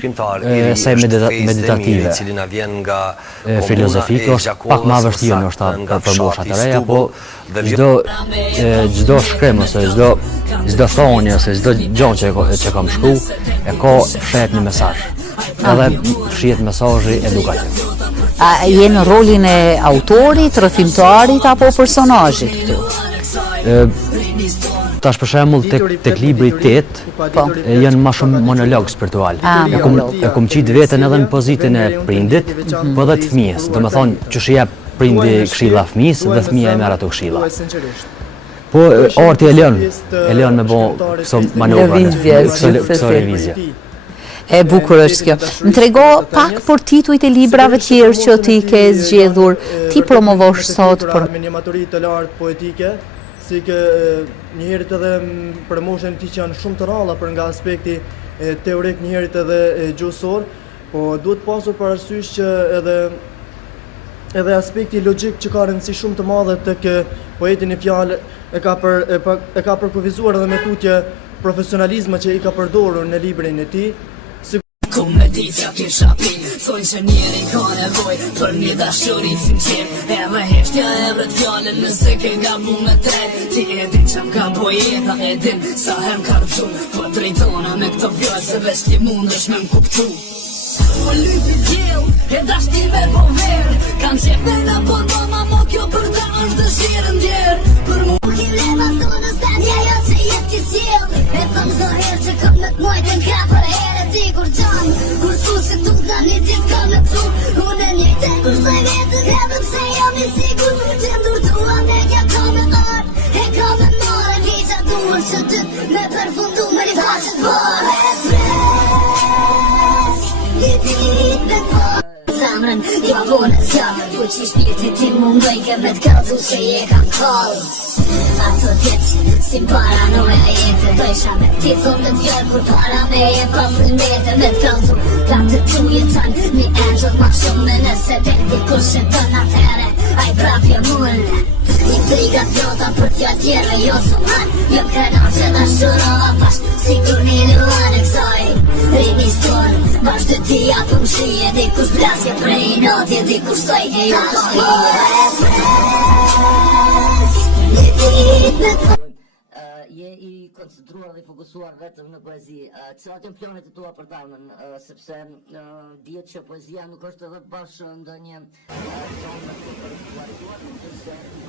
shkrimtar se meditative, i cili na vjen nga filozofike është pak më vështirë ndoshta për moshat e reja, po çdo shkrim ose çdo thonje ose çdo gjë që kam shkru e ka fshet një mesazh. Edhe fshihet mesazhi edukativ. A je në rolin e autorit, rrëfimtarit apo personazhit këtu? Tash për shembull tek libri 8 janë më shumë monolog spiritual. E kom qitë veten edhe në pozitën e prindit, po edhe të fëmijës. Domethënë që shi jep prindi këshilla fëmijës dhe fëmia e merr ato këshilla. Po arti e lën me bo këso manovra, këso revizje. E bukur është kjo. Më trego pak për titujt e librave tjerë që ti ke zgjedhur, ti promovosh sot për një maturit të lartë poetike, si që njëherët edhe për moshën ti që janë shumë të ralla për nga aspekti teorik njëherët edhe gjuhësor, po duhet pasur parasysh që edhe aspekti logjik që ka rëndësi shumë të madhe tek poeti në fjalë e ka përkufizuar edhe me tutje profesionalizma që i ka përdorur në librin e tij. Komeditja kisha pin, thonë që njerin ka nevoj për një dashuri sinqer. Edhe heshtja e vret fjallën nëse ke nga mu me tret. Ti e din që m'ka bojeta, e din sa her m'ka rëpshu, po drejtona me këto fjallë se veç ti mundesh me m'kuptu. Po lypi djel, e dashti me po verë, kam qef me nga po mama mo kjo për ta është dëshirë ndjerë. Për mu kilema tonës ta njajo që jetë ti sjell, e thëm zë herë që kom në t'mojtë n'ka për herë. Kur gjanë, kur su që tu nga një ditë ka me tu, unë e njëjtë kur së vetë gredëm se jam i sigur, që ndurtua me kja ka me arë, e ka me marë, visa duër që ty me përfundu me një faqët bërë. Espres, një dit me përë, zamrën, jo vone zjavën, ku që shpirti ti mundoj ke me t'kallzu se je kam kallë. Ato djetë, si paranoja jetë, dojsha me ti thonë të fjallë, kur para me e pa fëllmete me t'kallzu, platë të tu jetan, një angel ma shumë nëse tek dikur që të natere, aj prapje mullë. Intriga t'jota për t'ja tjere, jo suman, jo krenar që da shurova pash, si kur një luan e kësaj, rini stonë, bashkë të ti apëm shije, dikush blasje prej notje, dikush tojke jo kohë. Je i koncentruar dhe i fokusuar vetëm në poezi. Cilat janë planet e tua për tavën, sepse dihet që poezia nuk është edhe bash ndonjë zonë të përkuartuar, se edhe.